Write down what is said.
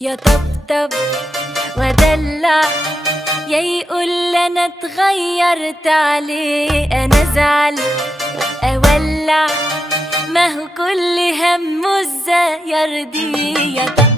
يا طبطب ودلع، يا يقول انا اتغيرت عليه، انا ازعل اولع، ما هو كل همه ازاي يرضيه. يا طبطب